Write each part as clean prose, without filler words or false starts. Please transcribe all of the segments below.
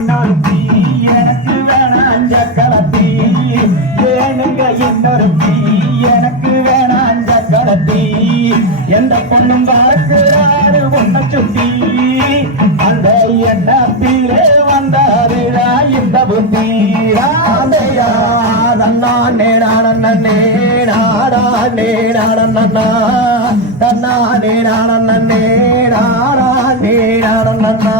இன்னொருத்தி எனக்கு வேணாம் சக்கரத்தி ஏனுங்க இன்னொருத்தி எனக்கு வேணாம் சக்கரத்தி எந்த பொண்ணும் பார்க்கிறாரு உன்னை சுத்தி அந்த எண்ணத்திலே வந்தாருடா இந்த புத்தி ராமையா நன்னா நேரானே நாடா நேரானண்ணா தன்னா நேரானே நாடா நேரானண்ணா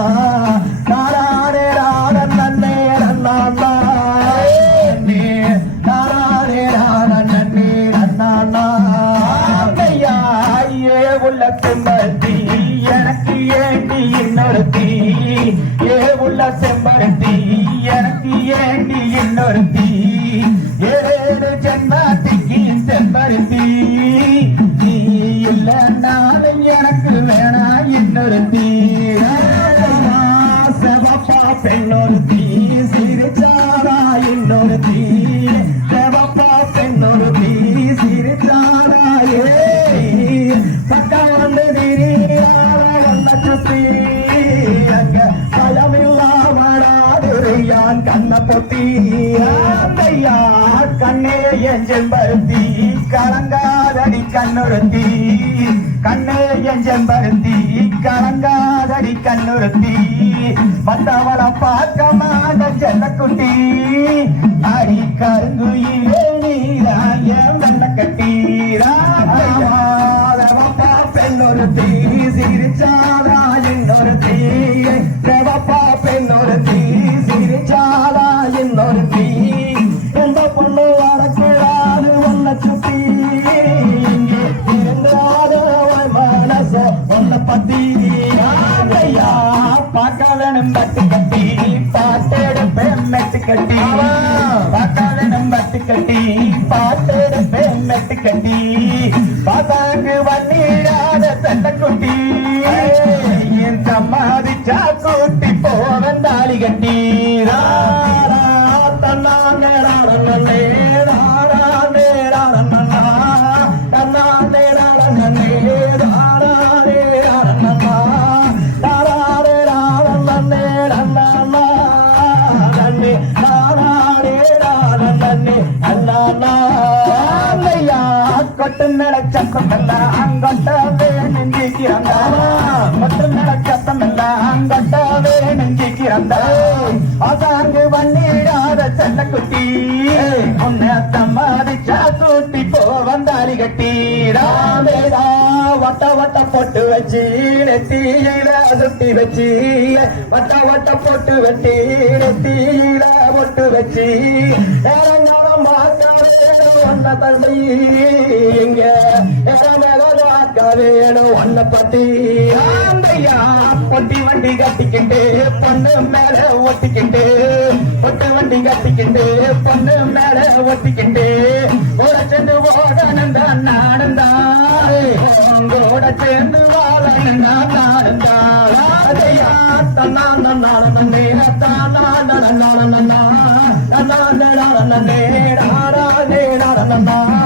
செம்பருத்தி எனக்கு ஏண்டி இன்னொருத்தி ஏ உள்ள செம்பருத்தி எனக்கு ஏண்டி இன்னொருத்தி ஏழு ஜென்மத்திக்கு செம்பருத்தி நீ இல்ல நாளும் எனக்கு வேணா இன்னொருத்தி செவப்பா பெண்ணொருத்தி சிரிச்சாரா இன்னொருத்தி செவப்பா பெண்ணொருத்தி சிரிச்சாரா கண்ண பொத்தி ஐயா கண்ணே என் செம்பருத்தி கலங்காதடி கண்ணுறுத்தி கண்ணே என் செம்பருத்தி கலங்காதடி கண்ணுறுத்தி வந்தவள பார்க்க மாட்ட செல்லக்குட்டி அடி கருங்குயிலே நீதான் என் வெள்ள கட்டி ராவப்பா பெண்ணொருத்தி சிரிச்சாதா இன்னொருத்தி ரவப்பா பெண்ணொருத்தி சிரிச்சாதா இன்னொருத்தி எந்த பொண்ணு வரக்கூடாது ஒன்ன சுத்தி இங்கே இருந்தாத மனச ஒன்ன பத்தி ஐயா பார்க்க வேணும் பட்டு கட்டி பாட்டெடுப்பேன் மெட்டு கட்டி பார்க்க வேணும் பட்டு கட்டி பாட்டெடுப்பேன் மெட்டு கட்டி பாத்தாங்கு வண்ணீராத செல்லக்குட்டி என் சம்மாதிச்சா கூட்டி போவன் தாலி கட்டி கொட்டு நடச்சத்தம் எல்லாம் அங்கொட்டவே நெஞ்சிக்கிறாங்க கொட்டு நடச்சத்தம் எல்லாம் அங்கொட்டவே நெஞ்சிக்கிறாங்க அதாங்கு வண்ணீடாத செல்லக்குட்டி உன்னை சம்பாதிச்சா கூட்டி போவந்தாரி கட்டி ராமேதா வட்ட வட்ட போட்டு வச்சு நெத்தியில சுத்தி வச்சு வட்ட வட்ட போட்டு வச்சு நெத்தியில பொட்டு வச்சு நேரம் ஒன்ன தந்தை இங்க வேணும் ஒன்ன பத்தி ஆந்தையா பொட்டி வண்டி கட்டிக்கிண்டு பொண்ணு மேல ஒட்டிக்கிண்டு பொட்டு வண்டி கட்டிக்கிண்டு பொண்ணு மேல ஒட்டிக்கிண்டு ஓட சேர்ந்து ஓடனந்தா நாடந்தா உங்களோட சேர்ந்து வாழனந்தா நாடந்தா அதையா தன்னான் நாடனே தானா நாடனா நே நாடா நே நாடனா